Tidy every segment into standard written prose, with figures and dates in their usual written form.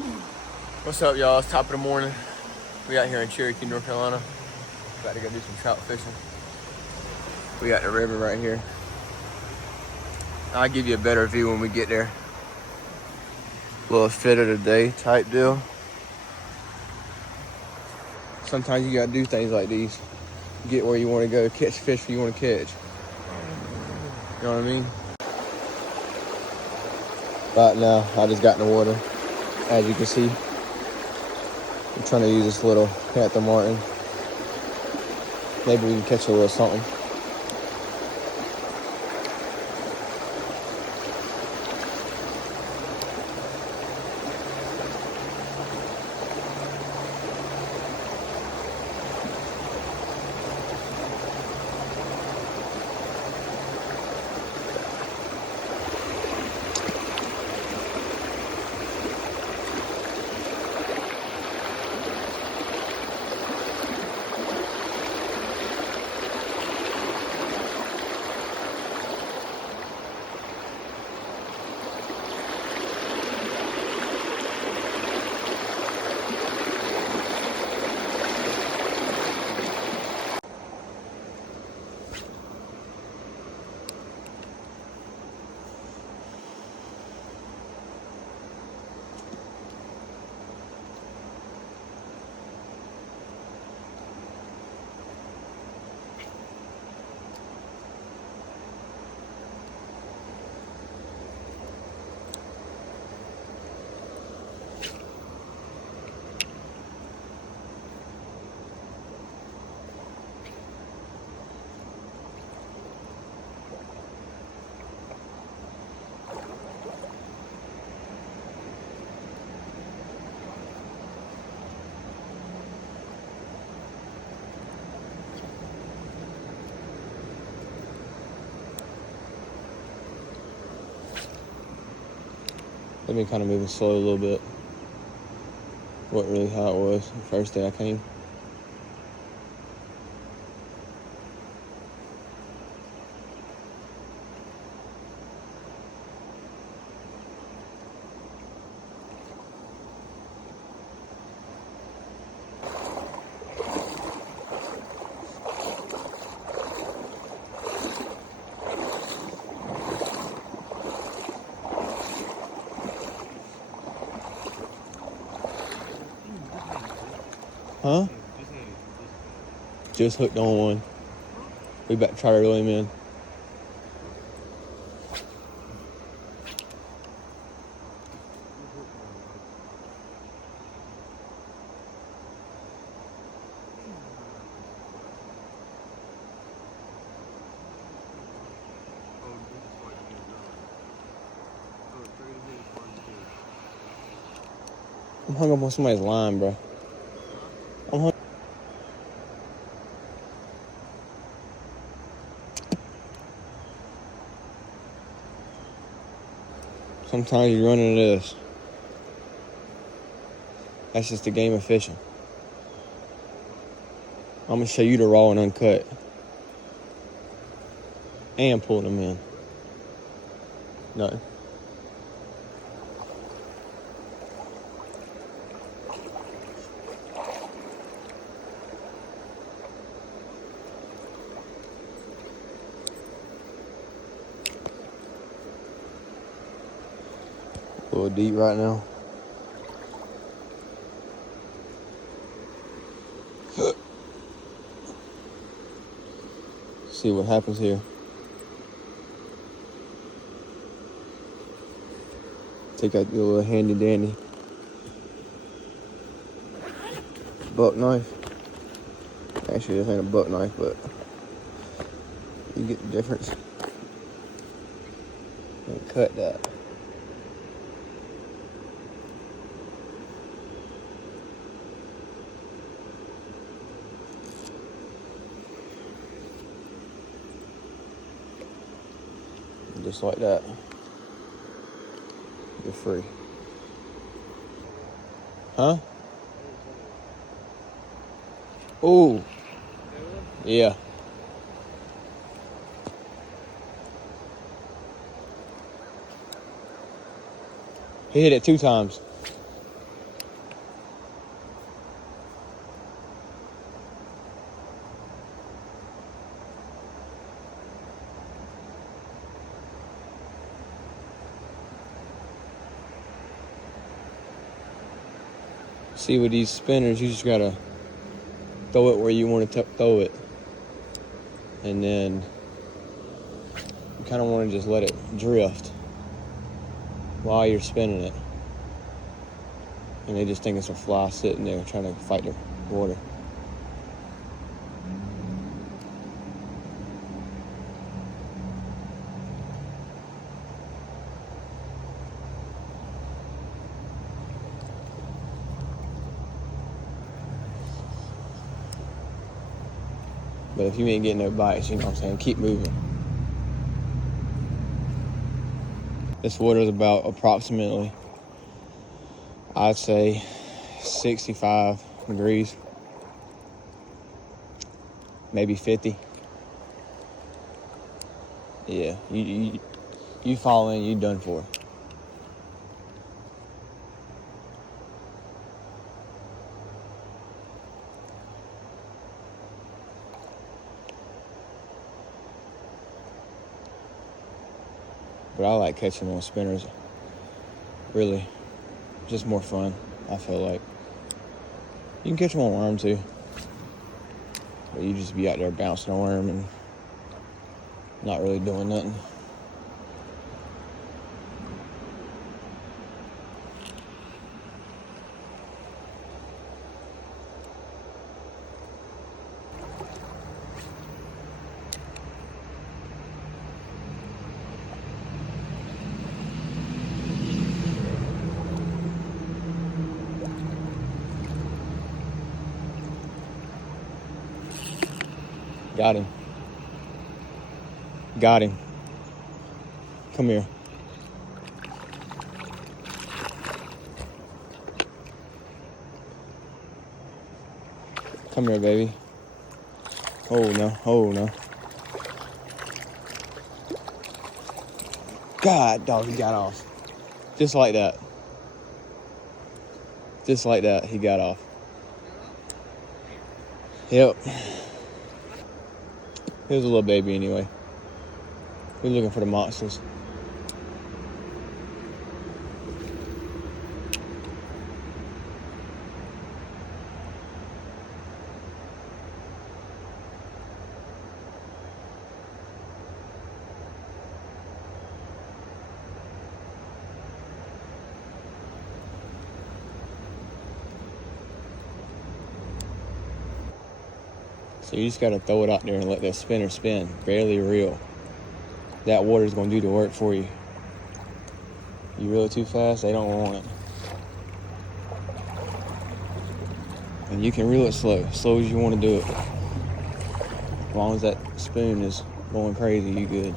What's up, y'all? It's top of the morning. We out here in Cherokee, North Carolina. About to go do some trout fishing. We got the river right here. I'll give you a better view when we get there. Little fit of the day type deal. Sometimes you gotta do things like these. Get where you want to go, catch fish where you want to catch. You know what I mean? Right now, I just got in the water. As you can see, I'm trying to use this little Panther Martin. Maybe we can catch a little something. They've been kind of moving slow a little bit. Wasn't really how it was the first day I came. Huh? Just hooked on one. We about to try to reel him in. I'm hung up on somebody's line, bro. I'm hung. Sometimes you run into this. That's just the game of fishing. I'm gonna show you the raw and uncut. And pulling them in. Nothing. A little deep right now. See what happens here. Take out the little handy dandy buck knife. Actually, this ain't a buck knife, but you get the difference. And cut that. Just like that. You're free. Huh? Ooh. Yeah. He hit it 2 times. See, with these spinners, you just gotta throw it where you want to throw it. And then you kind of want to just let it drift while you're spinning it. And they just think it's a fly sitting there trying to fight the water. But if you ain't getting no bites, you know what I'm saying, keep moving. This water is about approximately, I'd say, 65 degrees, maybe 50. Yeah, you fall in, you done for. But I like catching on spinners. Really, just more fun, I feel like. You can catch them on worm too. But you just be out there bouncing a worm and not really doing nothing. Got him. Got him. Come here. Come here, baby. Oh, no. Oh, no. God, dog, he got off. Just like that. Just like that, he got off. Yep. He was a little baby anyway. We're looking for the monsters. So you just got to throw it out there and let that spinner spin. Barely reel. That water's going to do the work for you. You reel it too fast, they don't want it. And you can reel it slow as you want to do it. As long as that spoon is going crazy, you good.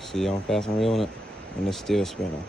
See how fast I'm reeling it? And it's still spinning.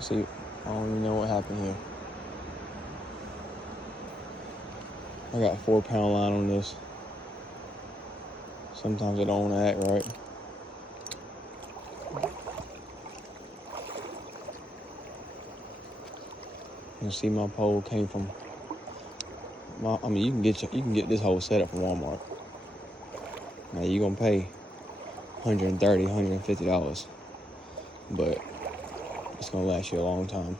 See, I don't even know what happened here. I got a 4-pound line on this. Sometimes I don't want to act right. You see, my pole came from. You can get this whole setup from Walmart. Now you're gonna pay $130, $150, but it's gonna last you a long time.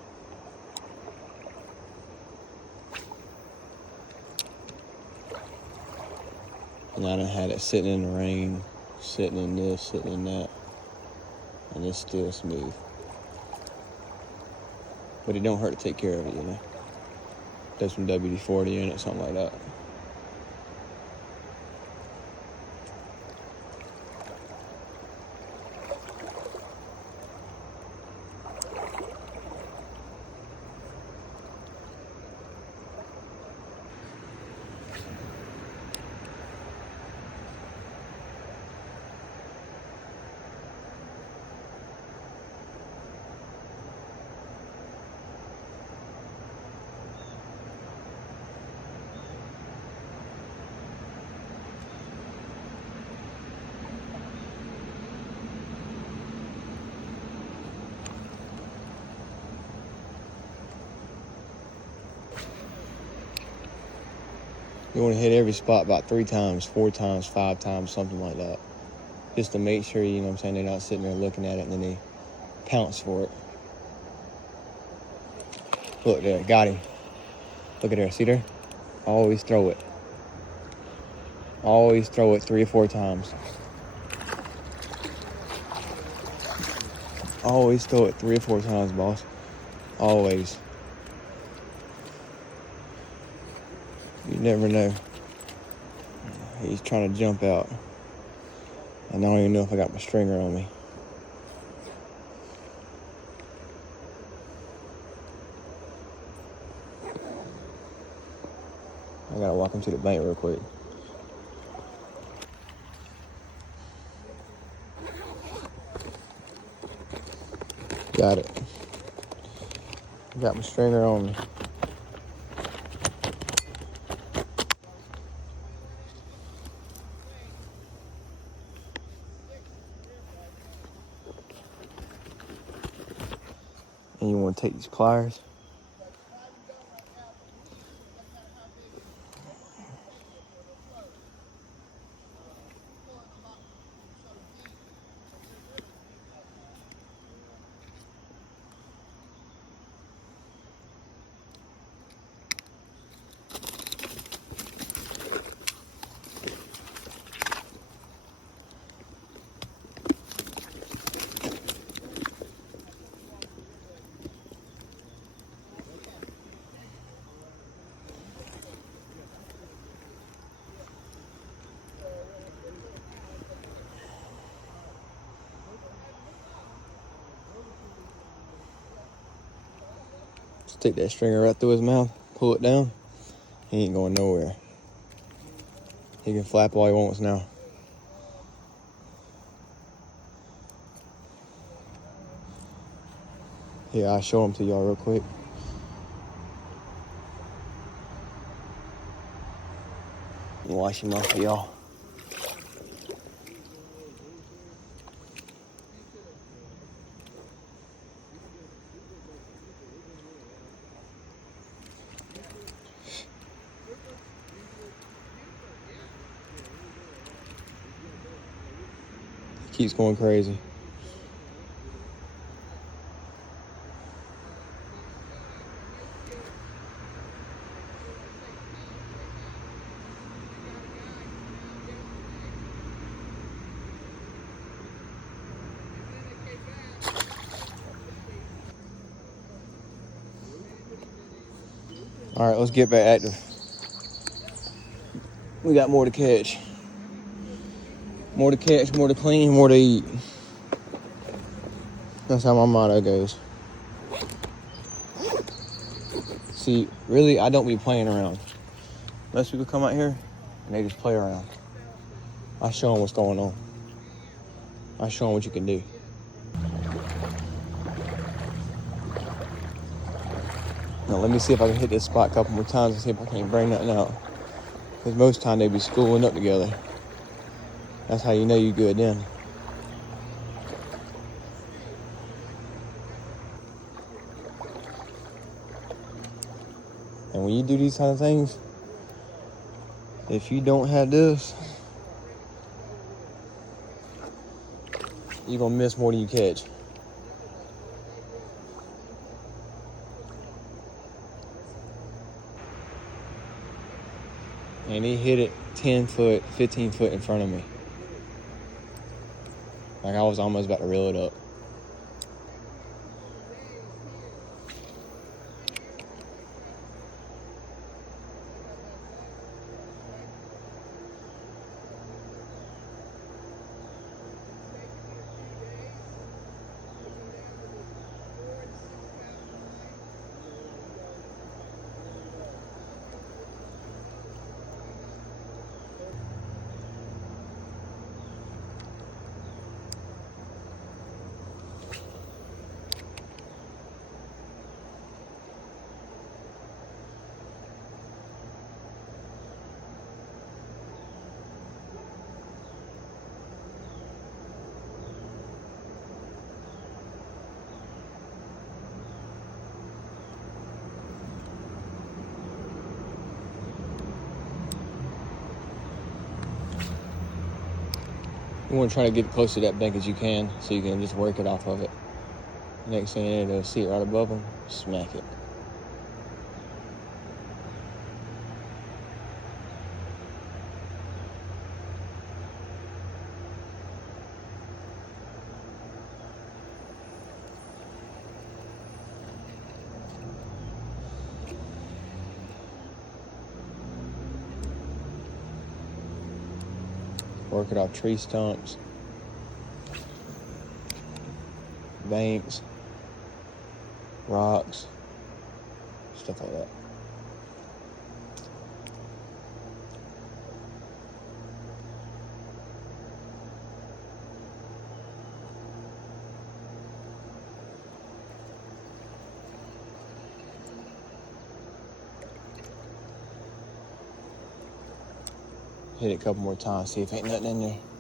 And I done had it sitting in the rain, sitting in this, sitting in that, and it's still smooth. But it don't hurt to take care of it, you know. Throw some WD-40 in it, something like that. You want to hit every spot about 3 times, 4 times, 5 times, something like that. Just to make sure, you know what I'm saying, they're not sitting there looking at it and then they pounce for it. Look there, got him. Look at there, see there? Always throw it. Always throw it 3 or 4 times. Always throw it 3 or 4 times, boss. Always. You never know. He's trying to jump out. And I don't even know if I got my stringer on me. I gotta walk him to the bank real quick. Got it. Got my stringer on me. And you want to take these pliers. Stick that stringer right through his mouth, pull it down. He ain't going nowhere. He can flap all he wants now. Here, I'll show him to y'all real quick. Wash him off for y'all. Keeps going crazy. All right, let's get back active. We got more to catch. More to catch, more to clean, more to eat. That's how my motto goes. See, really, I don't be playing around. Most people come out here and they just play around. I show them what's going on. I show them what you can do. Now let me see if I can hit this spot a couple more times and see if I can't bring nothing out. Because most time they be schooling up together. That's how you know you good then. And when you do these kind of things, if you don't have this, you're gonna miss more than you catch. And he hit it 10 foot, 15 foot in front of me. Like I was almost about to reel it up. You want to try to get close to that bank as you can so you can just work it off of it. Next thing you know, they'll see it right above them, smack it. Work it off tree stumps, banks, rocks, stuff like that. Hit it a couple more times, see if ain't nothing in there.